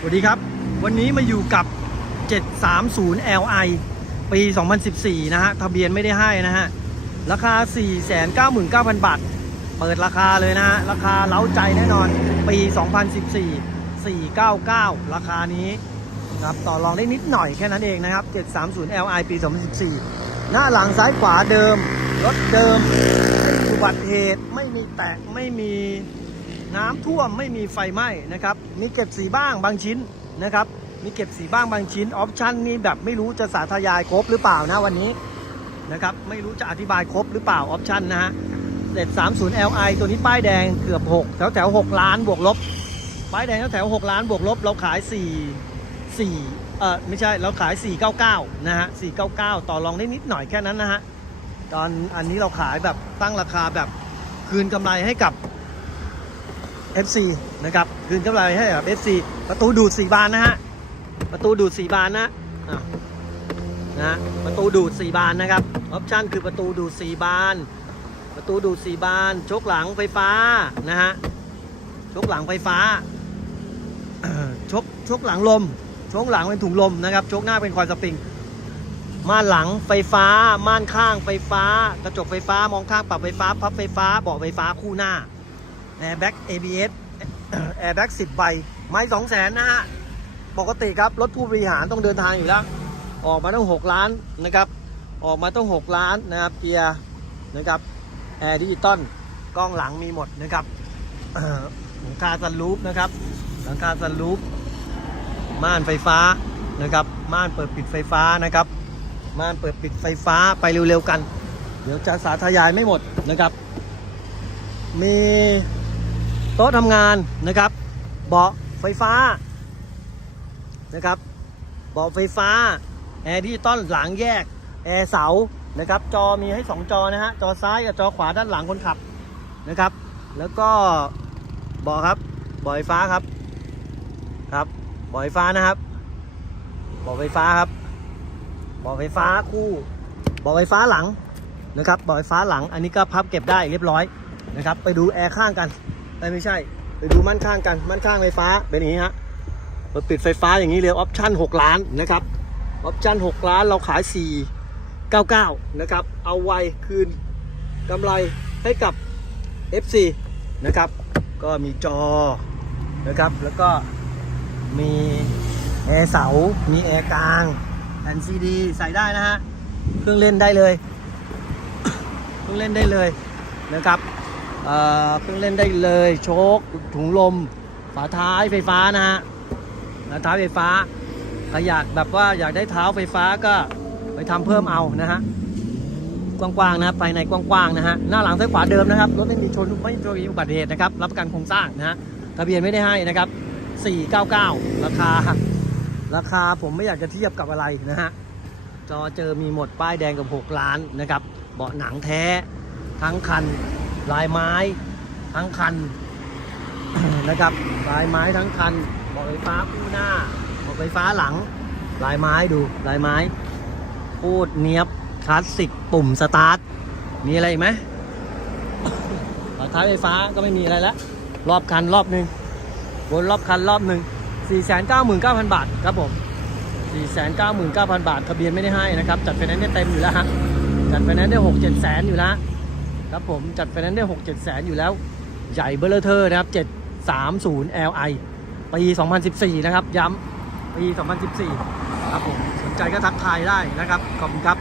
สวัสดีครับ วันนี้มาอยู่กับ 730 Li ปี 2014 นะฮะ ทะเบียนไม่ได้ให้นะฮะ ราคา 499,000 บาท เปิดราคาเลยนะฮะ ราคาเล้าใจแน่นอน ปี 2014 499 ราคานี้ครับต่อรองได้นิดหน่อยแค่นั้นเองนะครับ 730 Li ปี 2014 หน้าหลังซ้ายขวาเดิม รถเดิม ไม่มีอุบัติเหตุ ไม่มีแตก ไม่มี น้ำท่วมไม่มีไฟไหม้นะครับ มีเก็บสีบ้างบางชิ้นนะครับ มีเก็บสีบ้างบางชิ้นออปชันนี่แบบไม่รู้จะสาธยายครบหรือเปล่านะวันนี้นะครับ ไม่รู้จะอธิบายครบหรือเปล่าออปชันนะฮะเด็ด 30 Li ตัวนี้ป้ายแดงเกือบ 6 แถวแถว 6 ล้านบวกลบ ป้ายแดงแถวแถว 6 ล้านบวกลบ เราขาย 4 4เออไม่ใช่เราขาย 499 นะฮะ 499 ต่อรองได้นิดหน่อยแค่นั้นนะฮะ ตอนอันนี้เราขายแบบตั้งราคาแบบคืนกำไรให้กับ FC นะครับคืนกำไรให้กับ FC ประตูดูด4บานนะฮะประตูดูด4บานนะนะฮะประตูดูด4บานนะครับออปชั่นคือประตูดูด4บาน ประตูดูด4บานชกหลังไฟฟ้านะฮะชกหลังไฟฟ้าชกชกหลังลมชกหลังเป็นถุงลมนะครับชกหน้าเป็นคอยสปริงม่านหลังไฟฟ้า ม่านข้างไฟฟ้า กระจกไฟฟ้ามองข้างปรับไฟฟ้า พับไฟฟ้าเบาะไฟฟ้าคู่หน้า แอร์แบ็ก ABS แอร์แบ็กสิบใบ ไม่สองแสนนะฮะ ปกติครับ รถผู้บริหารต้องเดินทางอยู่แล้ว ออกมาต้อง 6 ล้านนะครับ ออกมาต้อง 6 ล้านนะครับ เกียร์นะครับแอร์ดิจิตอลกล้องหลังมีหมดนะครับหลังคาซันรูฟนะครับหลังคาซันรูฟม่านไฟฟ้านะครับ ม่านเปิดปิดไฟฟ้านะครับ ม่านเปิดปิดไฟฟ้าไปเร็วๆกัน เดี๋ยวจะสาธยายไม่หมดนะครับ มี โต๊ะทำงานนะครับ เบาะไฟฟ้านะครับ เบาะไฟฟ้า แอร์ดิจิตอลหลังแยก แอร์เสา นะครับ จอมีให้ 2 จอนะฮะ จอซ้ายกับจอขวาด้านหลังคนขับนะครับ แล้วก็เบาะครับ เบาะไฟฟ้าครับ ครับ เบาะไฟฟ้านะครับ เบาะไฟฟ้าครับ เบาะไฟฟ้าคู่ เบาะไฟฟ้าหลังนะครับ เบาะไฟฟ้าหลัง อันนี้ก็พับเก็บได้เรียบร้อยนะครับ ไปดูแอร์ข้างกัน เอ้ยไม่ใช่ไปดูม่นข้างกันม่นข้างไฟฟ้าเป็นอย่างนี้ฮะเปิดปิดไฟฟ้าอย่างนี้เลยออปชั่น6ล้านนะครับออปชั่น6ล้านเราขาย 499 นะครับ เอาไวคืนกำไรให้กับ FC นะครับ ก็มีจอนะครับ แล้วก็มีแอร์เสา มีแอร์กลางแผ่นซีดีใส่ได้นะฮะ เครื่องเล่นได้เลย เครื่องเล่นได้เลยนะครับ เออเครื่องเล่นได้เลย โชคถุงลม ฝาท้ายไฟฟ้านะฮะฝาท้ายไฟฟ้าใครอยากแบบว่าอยากได้เท้าไฟฟ้าก็ไปทำเพิ่มเอานะฮะกว้างๆนะครับภายในกว้างๆนะฮะหน้าหลังซ้ายขวาเดิมนะครับรถไม่มีชนไม่มีอุบัติเหตุนะครับรับประกันโครงสร้างนะฮะทะเบียนไม่ได้ให้นะครับ 499 ราคา ราคาผมไม่อยากจะเทียบกับอะไรนะฮะจอเจอมีหมดป้ายแดงกับ 6 ล้านนะครับ เบาะหนังแท้ทั้งคัน ลายไม้ทั้งคันนะครับ ลายไม้ทั้งคันเบาะไฟฟ้าคู่หน้าเบาะไฟฟ้าหลัง ลายไม้ดูลายไม้โคตรเนี้ยบคลาสสิกปุ่มสตาร์ทมีอะไรอีกไหมฝาท้ายไฟฟ้าก็ไม่มีอะไรแล้วรอบคันรอบหนึ่งวนรอบคันรอบหนึ่ง499,000 บาทครับผม 499,000 บาท ทะเบียนไม่ได้ให้นะครับ จัดไฟแนนซ์ได้เต็มอยู่แล้วฮะ จัดไฟแนนซ์ได้ 6 7 แสนอยู่แล้ว ครับผมจัดไฟแนนซ์ได้6 7แสนอยู่แล้ว ใหญ่เบลเลอร์เทอร์นะครับ730 Li ปี2014นะครับ ย้ำปี2014ครับผมสนใจก็ทักทายได้นะครับ ขอบคุณครับ